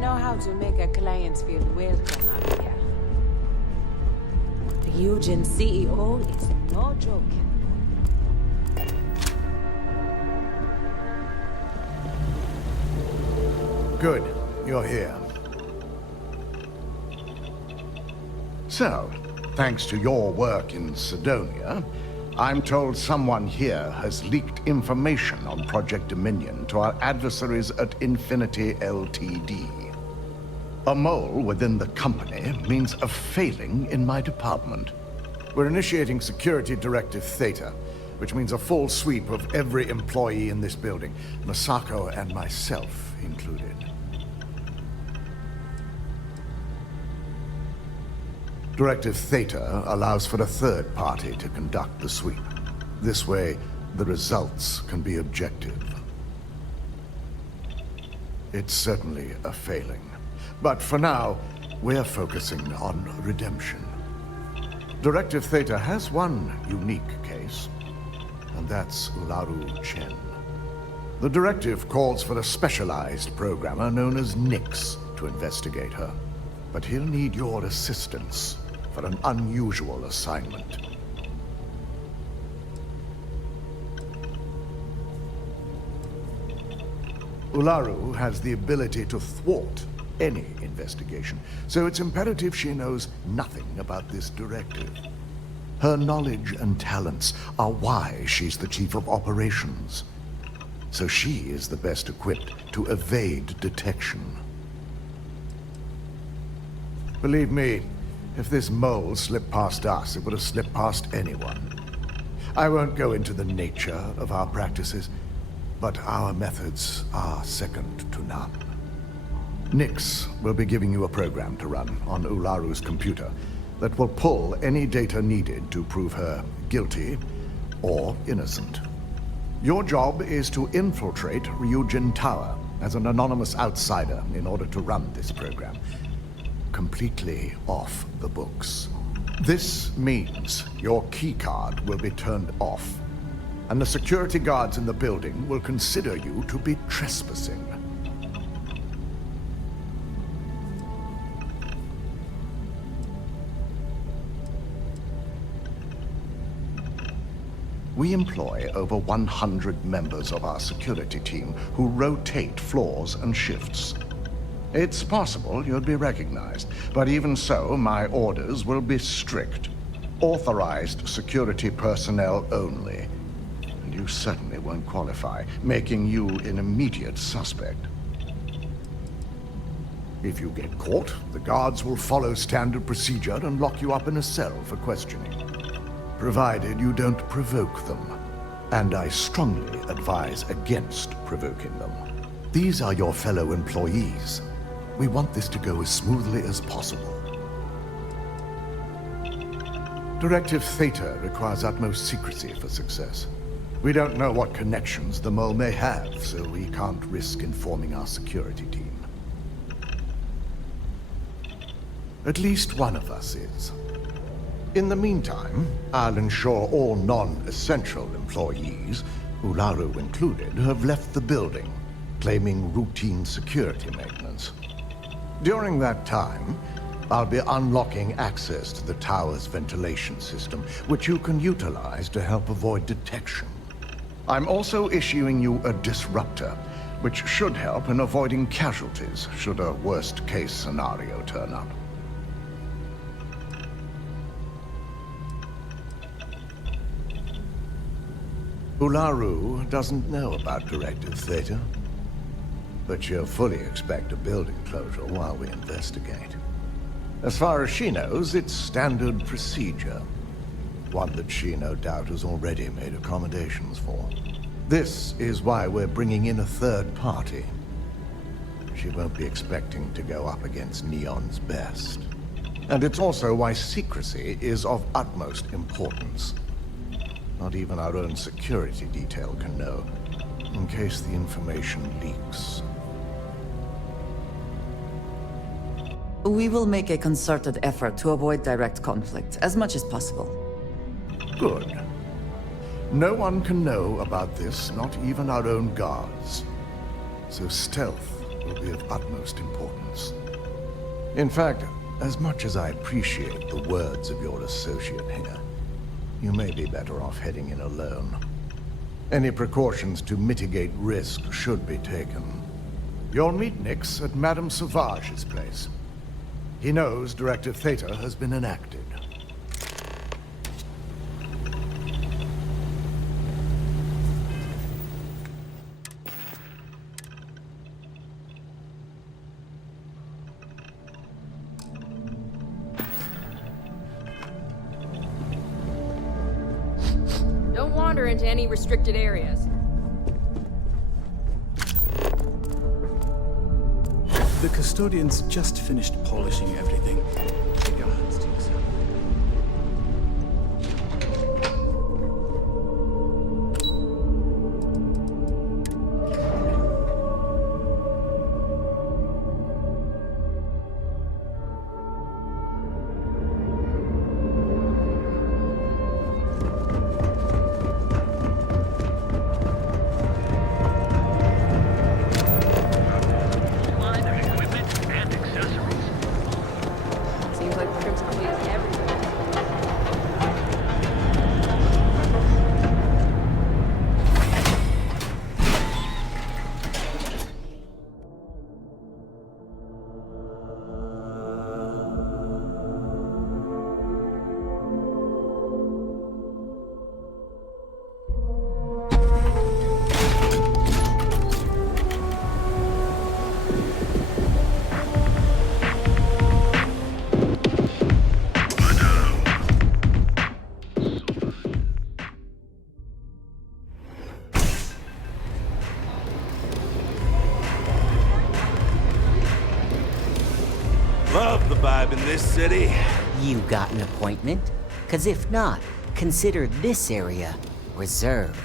know how to make a client feel welcome up here. The Eugen CEO is no joke. Good, you're here. So, thanks to your work in Cydonia, I'm told someone here has leaked information on Project Dominion to our adversaries at Infinity Ltd. A mole within the company means a failing in my department. We're initiating Security Directive Theta, which means a full sweep of every employee in this building, Masako and myself included. Directive Theta allows for a third party to conduct the sweep. This way, the results can be objective. It's certainly a failing. But for now, we're focusing on redemption. Directive Theta has one unique case, and that's Ularu Chen. The directive calls for a specialized programmer known as Nix to investigate her. But he'll need your assistance for an unusual assignment. Ularu has the ability to thwart any investigation, so it's imperative she knows nothing about this directive. Her knowledge and talents are why she's the chief of operations, so she is the best equipped to evade detection. Believe me, if this mole slipped past us, it would have slipped past anyone. I won't go into the nature of our practices, but our methods are second to none. Nix will be giving you a program to run on Ularu's computer that will pull any data needed to prove her guilty or innocent. Your job is to infiltrate Ryujin Tower as an anonymous outsider in order to run this program. Completely off the books. This means your keycard will be turned off, and the security guards in the building will consider you to be trespassing. We employ over 100 members of our security team who rotate floors and shifts. It's possible you'd be recognized, but even so, my orders will be strict. Authorized security personnel only. And you certainly won't qualify, making you an immediate suspect. If you get caught, the guards will follow standard procedure and lock you up in a cell for questioning. Provided you don't provoke them. And I strongly advise against provoking them. These are your fellow employees. We want this to go as smoothly as possible. Directive Theta requires utmost secrecy for success. We don't know what connections the mole may have, so we can't risk informing our security team. At least one of us is. In the meantime, I'll ensure all non-essential employees, Ularu included, have left the building, claiming routine security maintenance. During that time, I'll be unlocking access to the tower's ventilation system, which you can utilize to help avoid detection. I'm also issuing you a disruptor, which should help in avoiding casualties should a worst-case scenario turn up. Ularu doesn't know about Directive Theta, but she'll fully expect a building closure while we investigate. As far as she knows, it's standard procedure. One that she no doubt has already made accommodations for. This is why we're bringing in a third party. She won't be expecting to go up against Neon's best. And it's also why secrecy is of utmost importance. Not even our own security detail can know, in case the information leaks. We will make a concerted effort to avoid direct conflict, as much as possible. Good. No one can know about this, not even our own guards. So stealth will be of utmost importance. In fact, as much as I appreciate the words of your associate here, you may be better off heading in alone. Any precautions to mitigate risk should be taken. You'll meet Nix at Madame Sauvage's place. He knows Directive Theta has been enacted. Don't wander into any restricted areas. The custodians just finished polishing everything. Take your hands to yourself. Seems like the trip's completed everywhere. Love the vibe in this city. You got an appointment? 'Cause if not, consider this area reserved.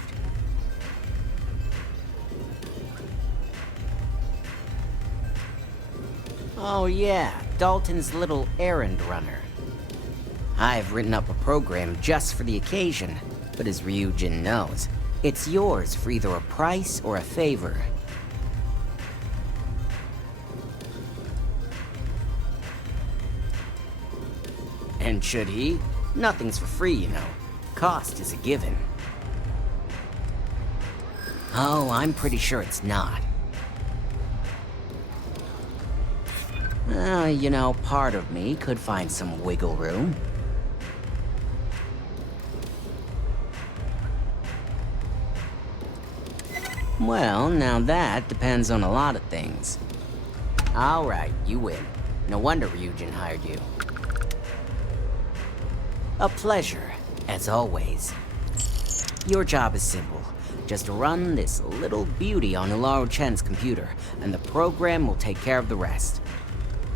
Oh yeah, Dalton's little errand runner. I've written up a program just for the occasion, but as Ryujin knows, it's yours for either a price or a favor. And should he? Nothing's for free, you know. Cost is a given. Oh, I'm pretty sure it's not. You know, part of me could find some wiggle room. Well, now that depends on a lot of things. Alright, you win. No wonder Ryujin hired you. A pleasure, as always. Your job is simple. Just run this little beauty on Ularu Chen's computer, and the program will take care of the rest.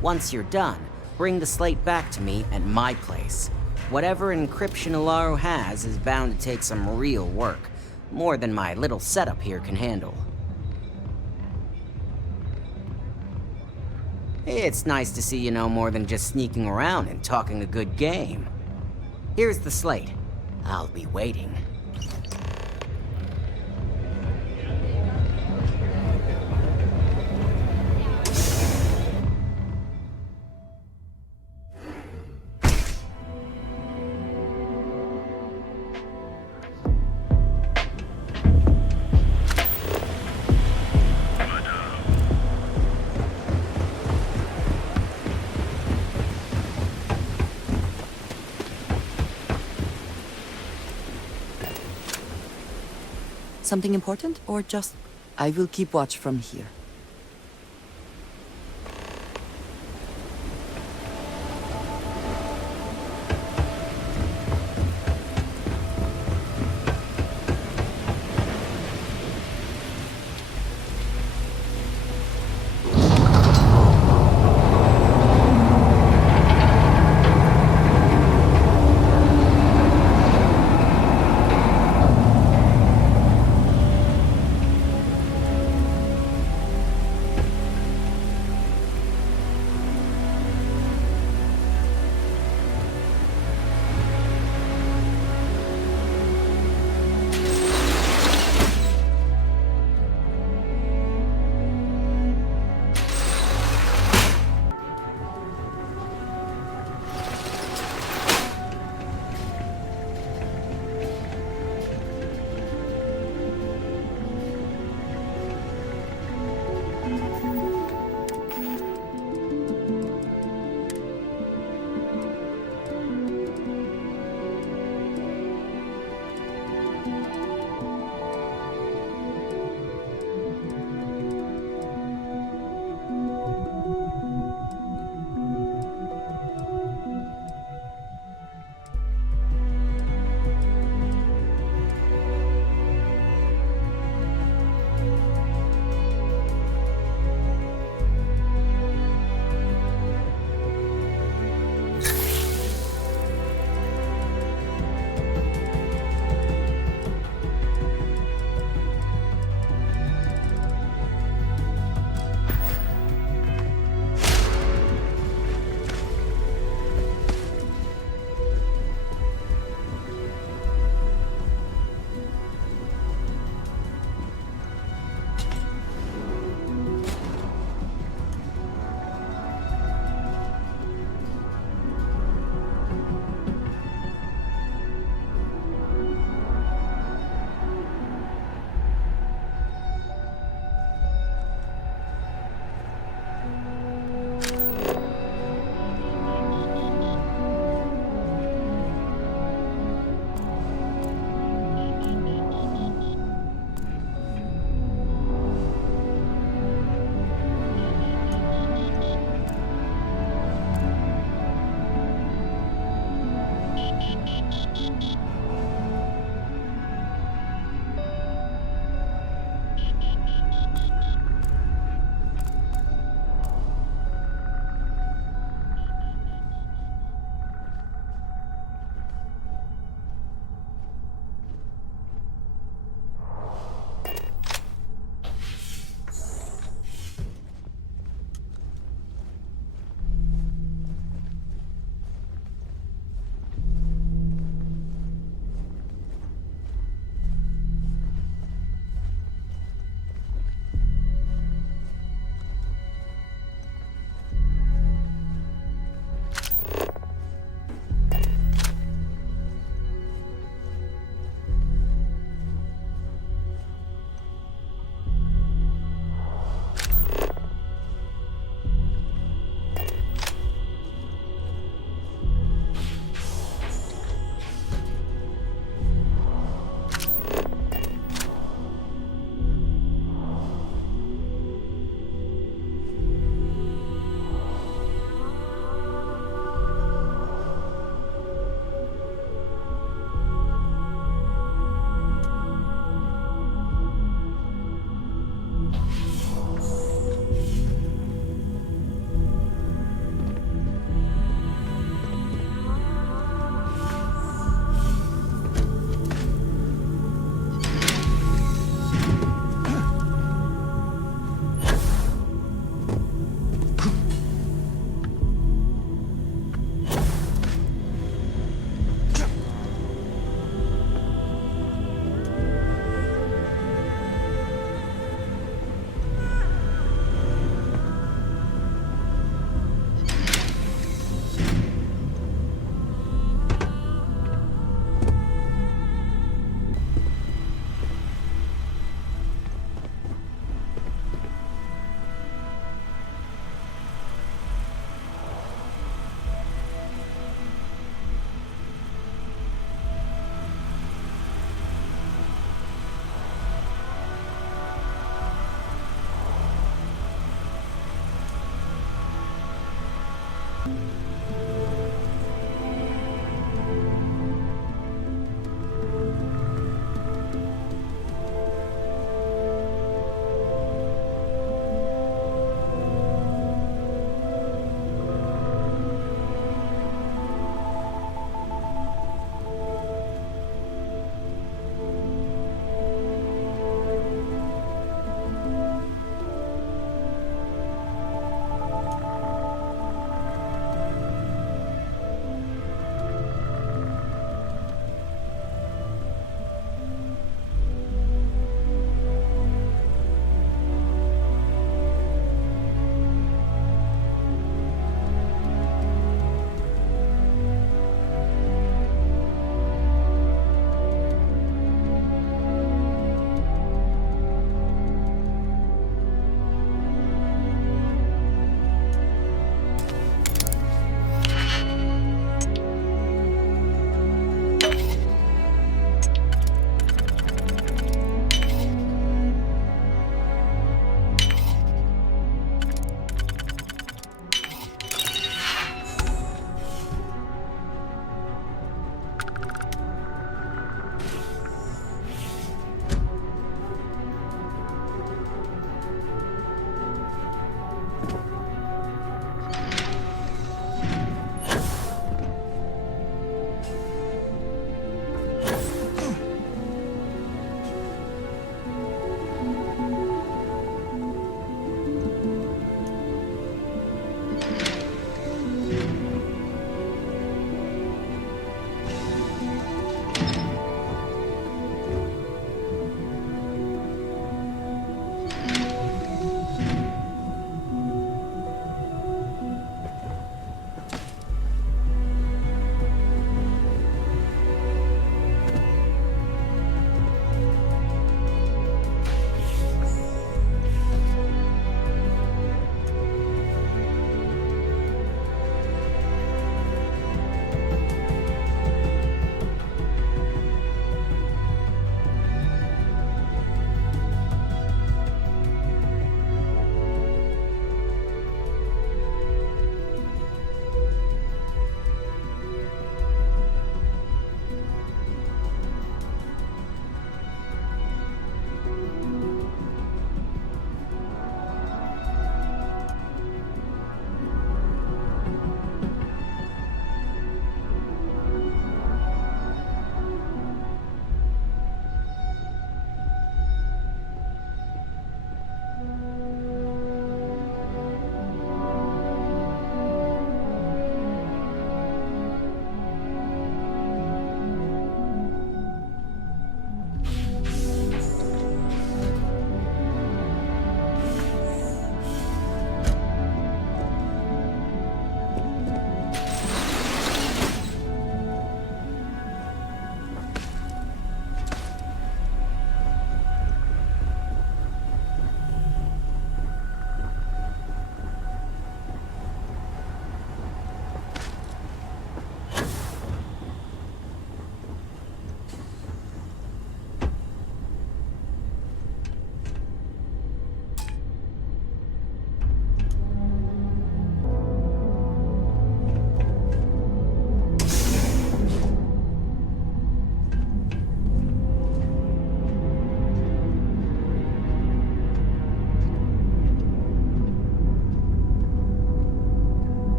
Once you're done, bring the slate back to me at my place. Whatever encryption Ularu has is bound to take some real work, more than my little setup here can handle. It's nice to see you know more than just sneaking around and talking a good game. Here's the slate. I'll be waiting. Something important, or just... I will keep watch from here.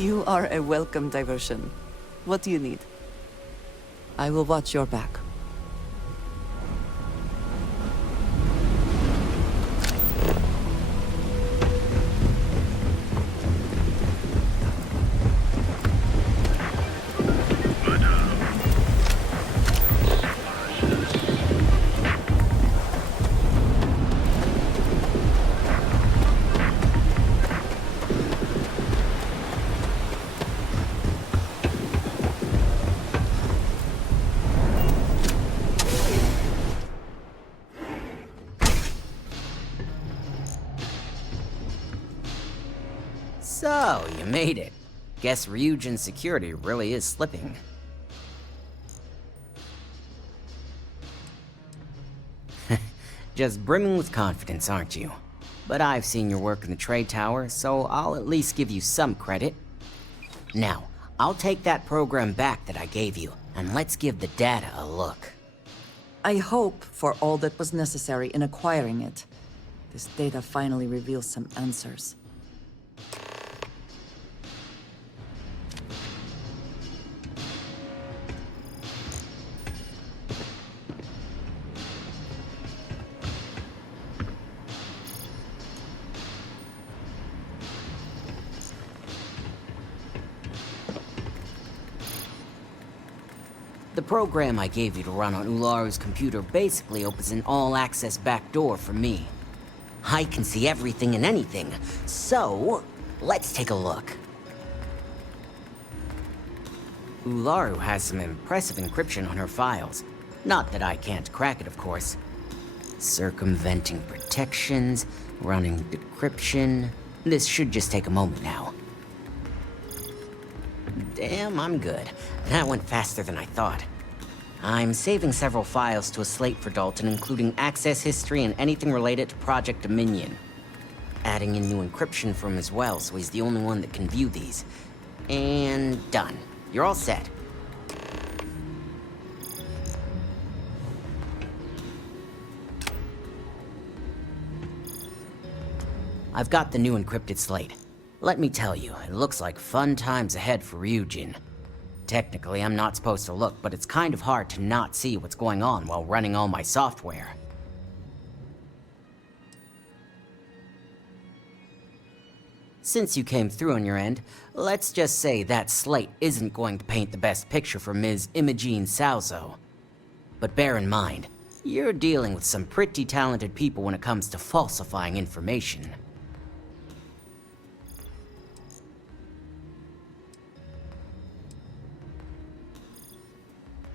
You are a welcome diversion. What do you need? I will watch your back. So, you made it. Guess Ryujin's security really is slipping. Just brimming with confidence, aren't you? But I've seen your work in the trade tower, so I'll at least give you some credit. Now, I'll take that program back that I gave you, and let's give the data a look. I hope for all that was necessary in acquiring it. This data finally reveals some answers. The program I gave you to run on Ularu's computer basically opens an all-access backdoor for me. I can see everything and anything, so let's take a look. Ularu has some impressive encryption on her files. Not that I can't crack it, of course. Circumventing protections, running decryption. This should just take a moment now. Damn, I'm good. That went faster than I thought. I'm saving several files to a slate for Dalton, including access history and anything related to Project Dominion. Adding in new encryption for him as well, so he's the only one that can view these. And done. You're all set. I've got the new encrypted slate. Let me tell you, it looks like fun times ahead for Ryujin. Technically, I'm not supposed to look, but it's kind of hard to not see what's going on while running all my software. Since you came through on your end, let's just say that slate isn't going to paint the best picture for Ms. Imogene Salzo. But bear in mind, you're dealing with some pretty talented people when it comes to falsifying information.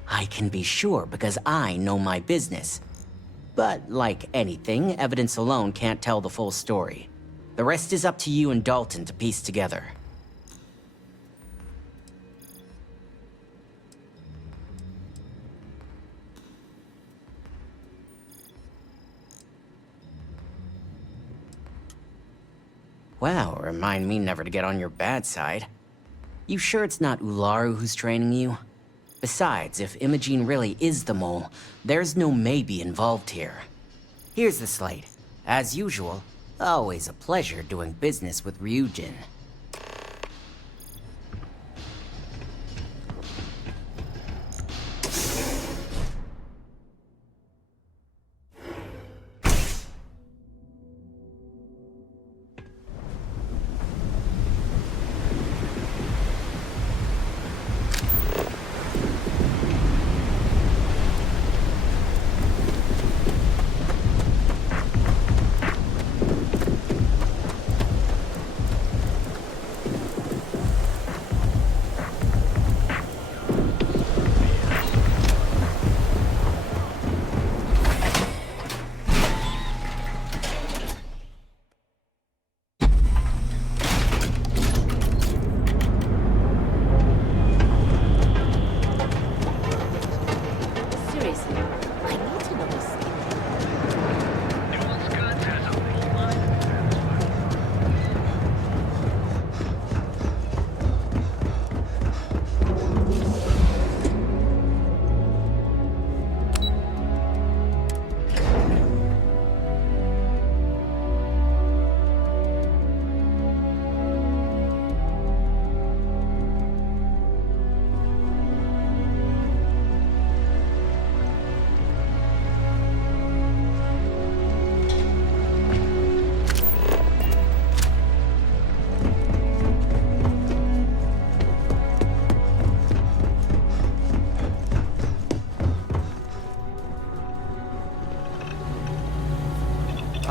I can be sure because I know my business. But like anything, evidence alone can't tell the full story. The rest is up to you and Dalton to piece together. Wow, remind me never to get on your bad side. You sure it's not Ularu who's training you? Besides, if Imogene really is the mole, there's no maybe involved here. Here's the slate. As usual, always a pleasure doing business with Ryujin.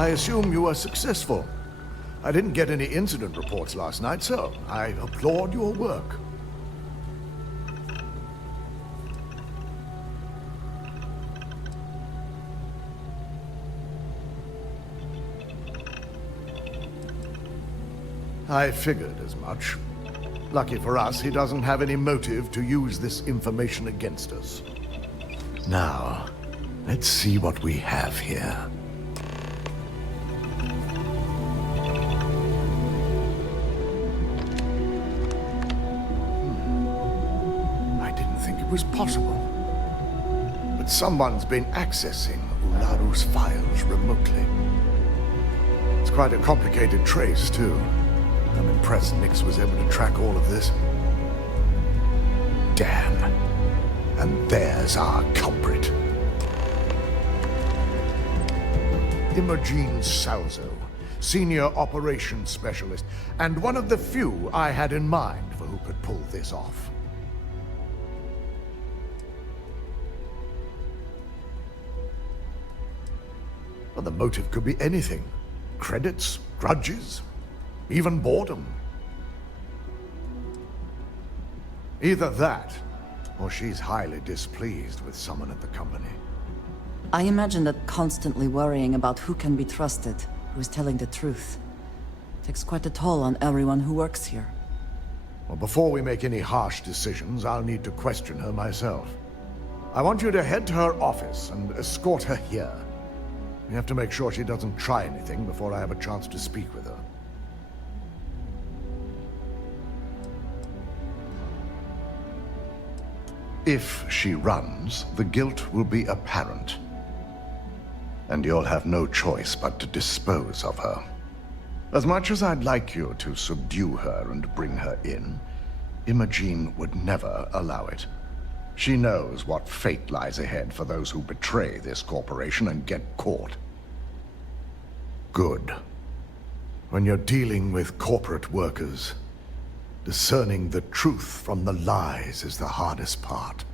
I assume you were successful. I didn't get any incident reports last night, so I applaud your work. I figured as much. Lucky for us, he doesn't have any motive to use this information against us. Now, let's see what we have here. I didn't think it was possible. But someone's been accessing Ularu's files remotely. It's quite a complicated trace, too. I'm impressed Nix was able to track all of this. Damn. And there's our culprit. Imogen Salzo, Senior Operations Specialist, and one of the few I had in mind for who could pull this off. Well, the motive could be anything. Credits, grudges, even boredom. Either that, or she's highly displeased with someone at the company. I imagine that constantly worrying about who can be trusted, who is telling the truth, takes quite a toll on everyone who works here. Well, before we make any harsh decisions, I'll need to question her myself. I want you to head to her office and escort her here. We have to make sure she doesn't try anything before I have a chance to speak with her. If she runs, the guilt will be apparent. And you'll have no choice but to dispose of her. As much as I'd like you to subdue her and bring her in, Imogen would never allow it. She knows what fate lies ahead for those who betray this corporation and get caught. Good. When you're dealing with corporate workers, discerning the truth from the lies is the hardest part.